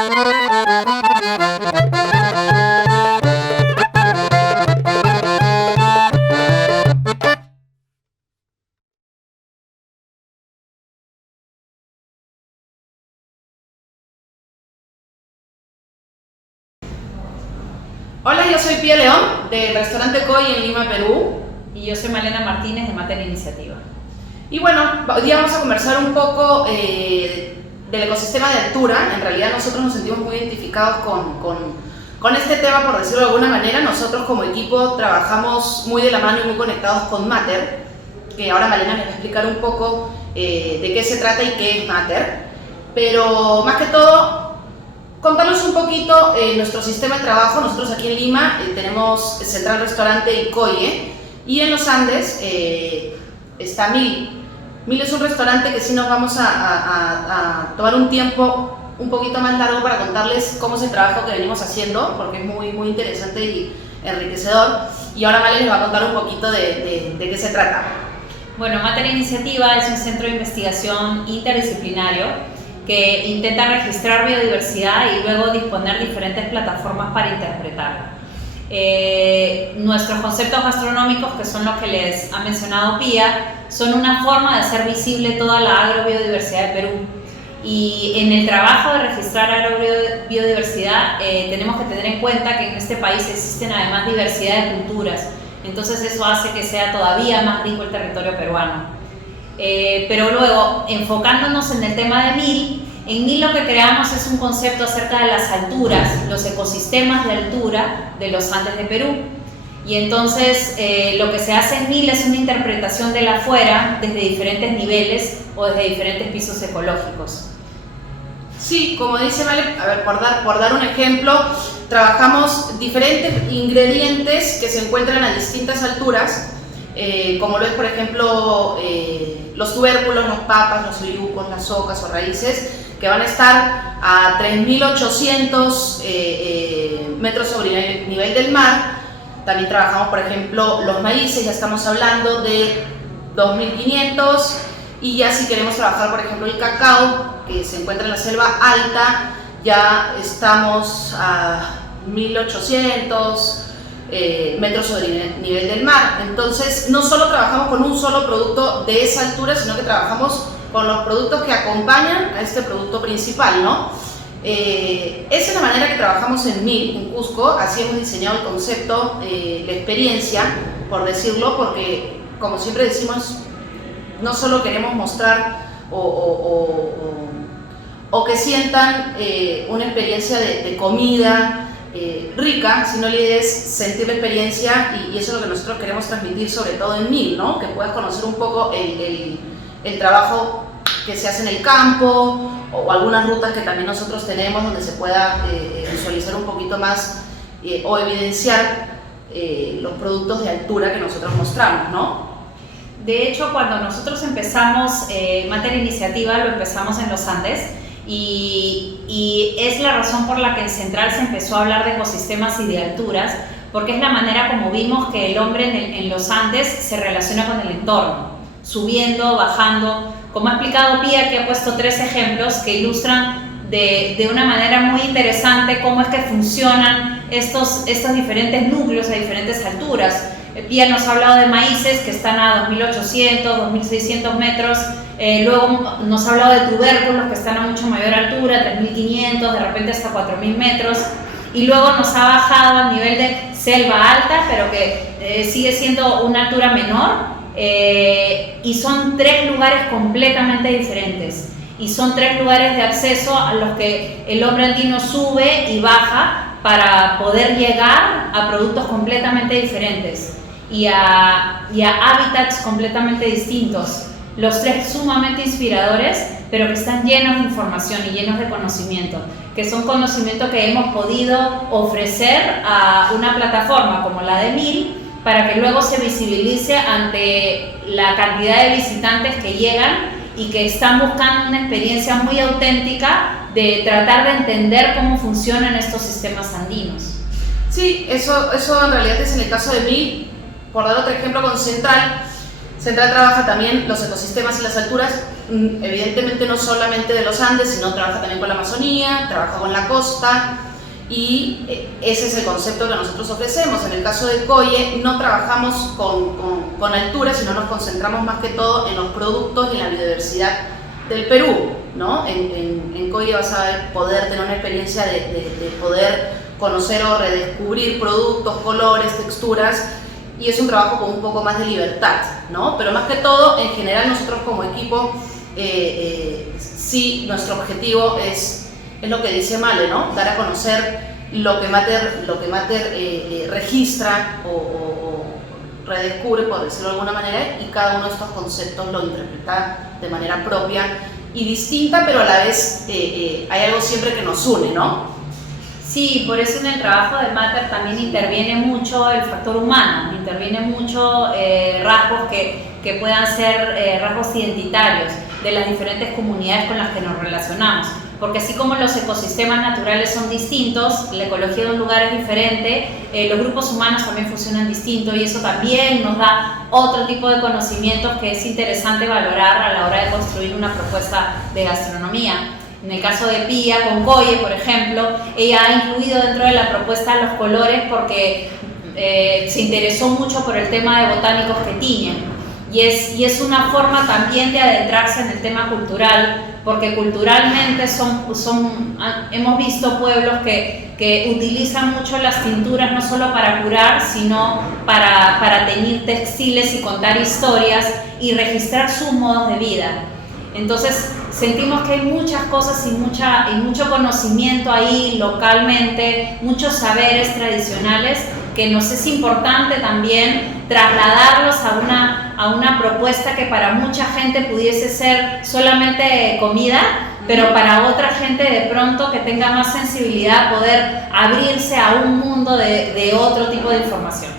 Hola, yo soy Pía León, del restaurante Koi en Lima, Perú. Y yo soy Malena Martínez, de Mater Iniciativa. Y bueno, hoy día vamos a conversar un poco del ecosistema de altura. En realidad nosotros nos sentimos muy identificados con este tema, por decirlo de alguna manera. Nosotros como equipo trabajamos muy de la mano y muy conectados con Mater, que ahora Malena les va a explicar un poco de qué se trata y qué es Mater. Pero más que todo, contarles un poquito nuestro sistema de trabajo. Nosotros aquí en Lima tenemos Central Restaurante y Koi, y en los Andes está Mil. Mil es un restaurante que sí nos vamos a tomar un tiempo un poquito más largo para contarles cómo es el trabajo que venimos haciendo, porque es muy, muy interesante y enriquecedor. Y ahora Male les va a contar un poquito de qué se trata. Bueno, Mater Iniciativa es un centro de investigación interdisciplinario que intenta registrar biodiversidad y luego disponer diferentes plataformas para interpretarla. Nuestros conceptos gastronómicos, que son los que les ha mencionado Pía, son una forma de hacer visible toda la agrobiodiversidad de Perú. Y en el trabajo de registrar agrobiodiversidad tenemos que tener en cuenta que en este país existen además diversidad de culturas, entonces eso hace que sea todavía más rico el territorio peruano. Pero luego, enfocándonos en el tema de Mil, en Mil lo que creamos es un concepto acerca de las alturas, los ecosistemas de altura de los Andes de Perú. Y entonces lo que se hace en Mil es una interpretación de la afuera desde diferentes niveles o desde diferentes pisos ecológicos. Sí, como dice Male, a ver, por dar un ejemplo, trabajamos diferentes ingredientes que se encuentran a distintas alturas, como lo es, por ejemplo, los tubérculos, las papas, los uyucos, las ocas o raíces, que van a estar a 3.800 metros sobre el nivel del mar. También trabajamos, por ejemplo, los maíces, ya estamos hablando de 2.500, y ya si queremos trabajar, por ejemplo, el cacao, que se encuentra en la selva alta, ya estamos a 1.800 metros sobre el nivel del mar. Entonces, no solo trabajamos con un solo producto de esa altura, sino que trabajamos con los productos que acompañan a este producto principal, ¿no? Esa es la manera que trabajamos en Mil, en Cusco. Así hemos diseñado el concepto, la experiencia, por decirlo, porque, como siempre decimos, no solo queremos mostrar o que sientan una experiencia de comida rica, sino la idea es sentir la experiencia, y eso es lo que nosotros queremos transmitir, sobre todo en Mil, ¿no? Que puedas conocer un poco el trabajo que se hace en el campo, o algunas rutas que también nosotros tenemos donde se pueda visualizar un poquito más o evidenciar los productos de altura que nosotros mostramos, ¿no? De hecho, cuando nosotros empezamos Mater Iniciativa, lo empezamos en los Andes, y es la razón por la que en Central se empezó a hablar de ecosistemas y de alturas, porque es la manera como vimos que el hombre en los Andes se relaciona con el entorno, subiendo, bajando. Como ha explicado Pía, que ha puesto 3 ejemplos que ilustran de una manera muy interesante cómo es que funcionan estos diferentes núcleos a diferentes alturas. Pía nos ha hablado de maíces que están a 2.800, 2.600 metros, luego nos ha hablado de tubérculos que están a mucho mayor altura, 3.500, de repente hasta 4.000 metros, y luego nos ha bajado a nivel de selva alta, pero que sigue siendo una altura menor, y son 3 lugares completamente diferentes, y son 3 lugares de acceso a los que el hombre andino sube y baja para poder llegar a productos completamente diferentes y a hábitats completamente distintos. Los 3 sumamente inspiradores, pero que están llenos de información y llenos de conocimiento, que son conocimiento que hemos podido ofrecer a una plataforma como la de Mil, para que luego se visibilice ante la cantidad de visitantes que llegan y que están buscando una experiencia muy auténtica de tratar de entender cómo funcionan estos sistemas andinos. Sí, eso en realidad es en el caso de Mil. Por dar otro ejemplo con Central, Central trabaja también los ecosistemas y las alturas, evidentemente no solamente de los Andes, sino trabaja también con la Amazonía, trabaja con la costa, y ese es el concepto que nosotros ofrecemos. En el caso de Coye no trabajamos con altura, sino nos concentramos más que todo en los productos y en la biodiversidad del Perú, ¿no? En Coye vas a poder tener una experiencia de poder conocer o redescubrir productos, colores, texturas, y es un trabajo con un poco más de libertad, ¿no? Pero más que todo, en general nosotros como equipo, sí, nuestro objetivo es lo que dice Male, ¿no? Dar a conocer lo que Mater registra o redescubre, por decirlo de alguna manera, y cada uno de estos conceptos lo interpreta de manera propia y distinta, pero a la vez hay algo siempre que nos une, ¿no? Sí, por eso en el trabajo de Mater también interviene mucho el factor humano, interviene mucho rasgos que puedan ser rasgos identitarios de las diferentes comunidades con las que nos relacionamos. Porque así como los ecosistemas naturales son distintos, la ecología de un lugar es diferente, los grupos humanos también funcionan distinto, y eso también nos da otro tipo de conocimientos que es interesante valorar a la hora de construir una propuesta de gastronomía. En el caso de Pía con Coye, por ejemplo, ella ha incluido dentro de la propuesta los colores porque se interesó mucho por el tema de botánicos que tiñen. Y es una forma también de adentrarse en el tema cultural, porque culturalmente hemos visto pueblos que utilizan mucho las tinturas no solo para curar, sino para teñir textiles y contar historias y registrar sus modos de vida. Entonces sentimos que hay muchas cosas y mucho conocimiento ahí localmente, muchos saberes tradicionales que nos es importante también trasladarlos a una propuesta que para mucha gente pudiese ser solamente comida, pero para otra gente de pronto que tenga más sensibilidad poder abrirse a un mundo de otro tipo de información.